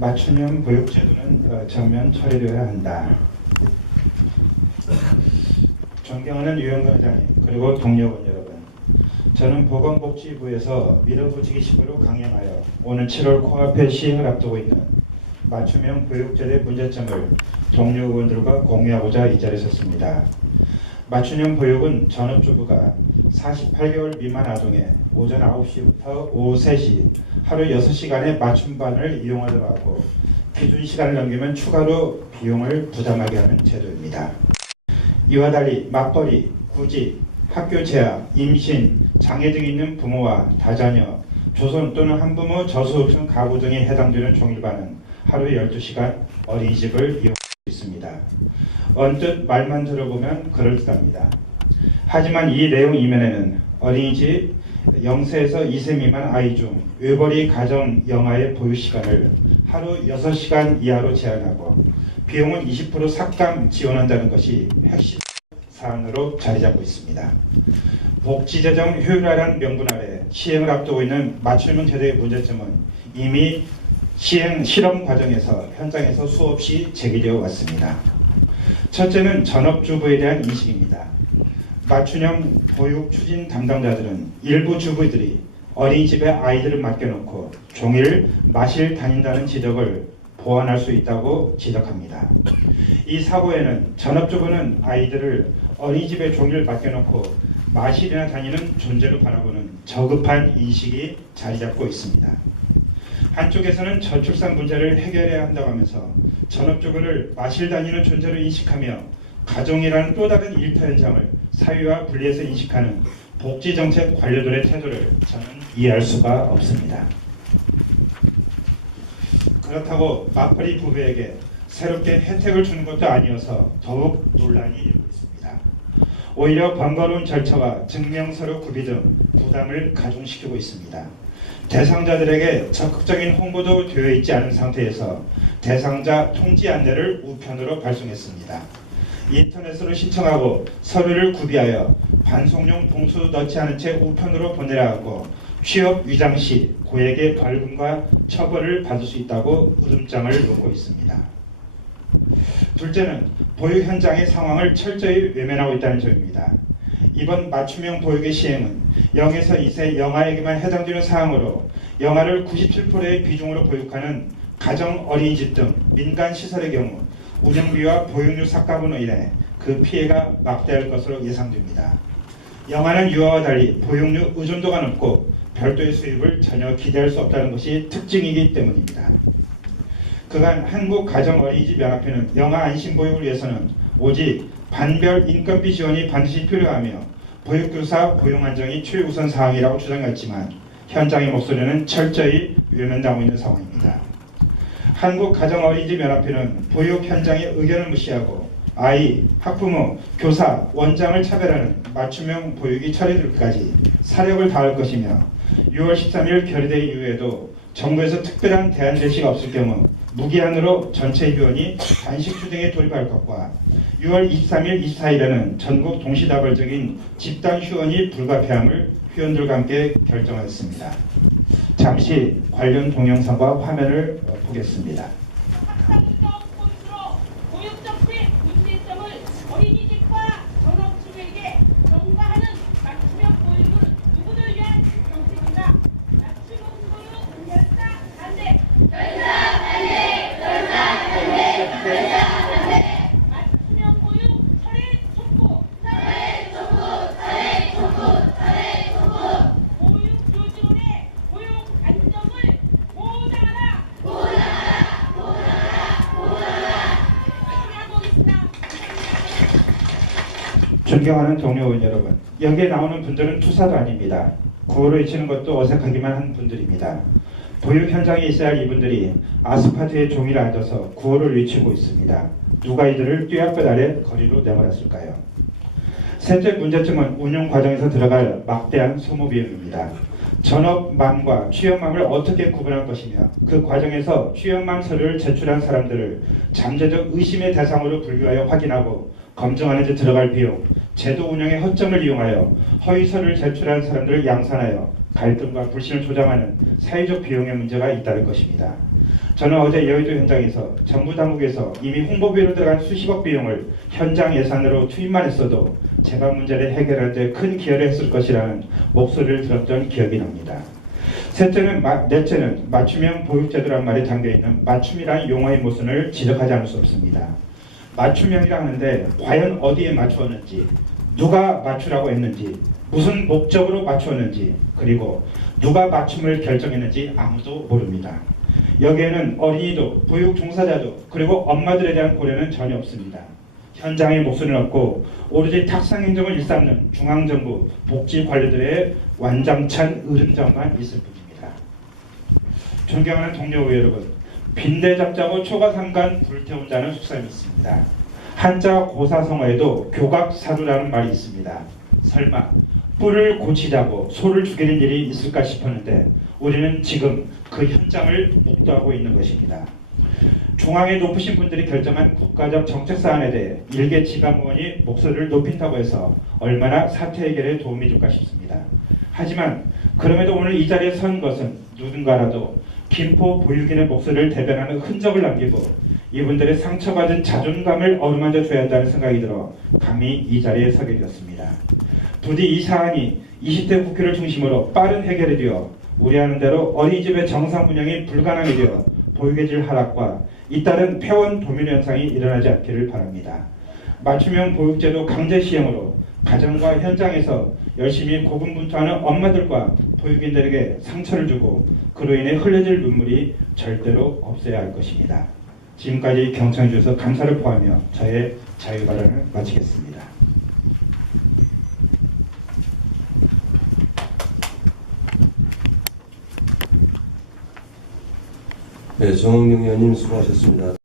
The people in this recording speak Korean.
맞춤형 보육제도는 어, 전면 처리되어야 한다. 존경하는 유영근 회장님 그리고 동료원 여러분 저는 보건복지부에서 밀어붙이기 식으로 강행하여 오는 7월 코앞에 시행을 앞두고 있는 맞춤형 보육제도의 문제점을 동료 의원들과 공유하고자 이 자리에 섰습니다. 맞춤형 보육은 전업주부가 48개월 미만 아동의 오전 9시부터 오후 3시 하루 6시간의 맞춤반을 이용하도록 하고 기준 시간을 넘기면 추가로 비용을 부담하게 하는 제도입니다. 이와 달리 맞벌이, 구직, 학교 재학, 임신, 장애 등이 있는 부모와 다자녀, 조선 또는 한부모 저소득층 가구 등에 해당되는 종일반은 하루 12시간 어린이집을 수 있습니다. 언뜻 말만 들어보면 그럴듯합니다. 하지만 이 내용 이면에는 어린이집 0세에서 2세 미만 아이 중 외벌이 가정 영아의 보유 시간을 하루 6시간 이하로 제한하고 비용은 20% 삭감 지원한다는 것이 핵심 사안으로 자리 잡고 있습니다. 복지재정 효율화라는 명분 아래 시행을 앞두고 있는 맞춤형 제도의 문제점은 이미 시행 실험 과정에서 현장에서 수없이 제기되어 왔습니다. 첫째는 전업주부에 대한 인식입니다. 맞춤형 보육 추진 담당자들은 일부 주부들이 어린이집에 아이들을 맡겨놓고 종일 마실 다닌다는 지적을 보완할 수 있다고 지적합니다. 이 사고에는 전업주부는 아이들을 어린이집에 종일 맡겨놓고 마실이나 다니는 존재로 바라보는 저급한 인식이 자리 잡고 있습니다. 한쪽에서는 저출산 문제를 해결해야 한다고 하면서 전업주부를 마실 다니는 존재로 인식하며 가정이라는 또 다른 일터 현장을 사회와 분리해서 인식하는 복지정책 관료들의 태도를 저는 이해할 수가 없습니다. 그렇다고 맞벌이 부부에게 새롭게 혜택을 주는 것도 아니어서 더욱 논란이 일고 있습니다. 오히려 번거로운 절차와 증명서류 구비 등 부담을 가중시키고 있습니다. 대상자들에게 적극적인 홍보도 되어 있지 않은 상태에서 대상자 통지 안내를 우편으로 발송했습니다. 인터넷으로 신청하고 서류를 구비하여 반송용 봉투 넣지 않은 채 우편으로 보내라 하고 취업 위장 시 고액의 벌금과 처벌을 받을 수 있다고 으름장을 놓고 있습니다. 둘째는 보육 현장의 상황을 철저히 외면하고 있다는 점입니다. 이번 맞춤형 보육의 시행은 0에서 2세 영아에게만 해당되는 사항으로 영아를 97%의 비중으로 보육하는 가정 어린이집 등 민간 시설의 경우 운영비와 보육료 삭감으로 인해 그 피해가 막대할 것으로 예상됩니다. 영아는 유아와 달리 보육료 의존도가 높고 별도의 수입을 전혀 기대할 수 없다는 것이 특징이기 때문입니다. 그간 한국가정어린이집연합회는 영아 안심보육을 위해서는 오직 반별 인건비 지원이 반드시 필요하며 보육교사 고용 안정이 최우선 사항이라고 주장했지만 현장의 목소리는 철저히 외면당하고 있는 상황입니다. 한국가정어린이집연합회는 보육 현장의 의견을 무시하고 아이, 학부모, 교사, 원장을 차별하는 맞춤형 보육이 처리될 때까지 사력을 다할 것이며 6월 13일 결의된 이후에도 정부에서 특별한 대안 제시가 없을 경우 무기한으로 전체 휴원이 단식 휴등에 돌입할 것과 6월 23일, 24일에는 전국 동시다발적인 집단 휴원이 불가피함을 휴원들과 함께 결정하였습니다. 잠시 관련 동영상과 화면을 보겠습니다. 학사적 콘트로 보육 정책 문제점을 어린이집과 전업주부에게 전가하는 맞춤형 보육은 누구를 위한 정책인가? 맞춤형 보육 결사 반대. 결사 반대. 결사 반대. 결사 반대. 맞춤형 보육 철회 촉구. 철회 촉구. 철회 촉구. 철회 촉구. 보육 교직원의 고용 안정을 보장하라. 존경하는 동료 의원 여러분, 여기에 나오는 분들은 투사도 아닙니다. 구호를 외치는 것도 어색하기만 한 분들입니다. 보육 현장에 있어야 할 이분들이 아스팔트에 종이를 앉아서 구호를 외치고 있습니다. 누가 이들을 뙤약볕 아래 거리로 내몰았을까요? 셋째 문제점은 운영 과정에서 들어갈 막대한 소모 비용입니다. 전업맘과 취업맘을 어떻게 구분할 것이며 그 과정에서 취업맘 서류를 제출한 사람들을 잠재적 의심의 대상으로 분류하여 확인하고 검증하는 데 들어갈 비용, 제도 운영의 허점을 이용하여 허위 서류를 제출한 사람들을 양산하여 갈등과 불신을 조장하는 사회적 비용의 문제가 잇따를 것입니다. 저는 어제 여의도 현장에서 정부 당국에서 이미 홍보비로 들어간 수십억 비용을 현장 예산으로 투입만 했어도 재반 문제를 해결할 때 큰 기여를 했을 것이라는 목소리를 들었던 기억이 납니다. 셋째는 마, 넷째는 맞춤형 보육제도란 말이 담겨있는 맞춤이라는 용어의 모순을 지적하지 않을 수 없습니다. 맞춤형이라 하는데 과연 어디에 맞추었는지 누가 맞추라고 했는지 무슨 목적으로 맞추었는지 그리고 누가 맞춤을 결정했는지 아무도 모릅니다. 여기에는 어린이도 보육 종사자도 그리고 엄마들에 대한 고려는 전혀 없습니다. 현장의 목소리는 없고 오로지 탁상 행정을 일삼는 중앙정부 복지 관료들의 완장찬 으름장만 있을 뿐입니다. 존경하는 동료 여러분, 빈대 잡자고 초가삼간 불태운 자는 속셈이 있습니다. 한자 고사성어에도 교각사루라는 말이 있습니다. 설마 뿔을 고치자고 소를 죽이는 일이 있을까 싶었는데 우리는 지금 그 현장을 목도하고 있는 것입니다. 중앙에 높으신 분들이 결정한 국가적 정책 사안에 대해 일개 지방의원이 목소리를 높인다고 해서 얼마나 사태 해결에 도움이 줄까 싶습니다. 하지만 그럼에도 오늘 이 자리에 선 것은 누군가라도 김포 보육인의 목소리를 대변하는 흔적을 남기고 이분들의 상처받은 자존감을 어루만져 줘야 한다는 생각이 들어 감히 이 자리에 서게 되었습니다. 부디 이 사안이 20대 국회를 중심으로 빠른 해결이 되어 우려하는 대로 어린이집의 정상 운영이 불가능이 되어 보육의 질 하락과 잇따른 폐원 도민 현상이 일어나지 않기를 바랍니다. 맞춤형 보육제도 강제 시행으로 가정과 현장에서 열심히 고군분투하는 엄마들과 보육인들에게 상처를 주고 그로 인해 흘려질 눈물이 절대로 없어야 할 것입니다. 지금까지 경청해 주셔서 감사를 포하며 저의 자유 발언을 마치겠습니다. 네, 정홍영 의원님 수고하셨습니다.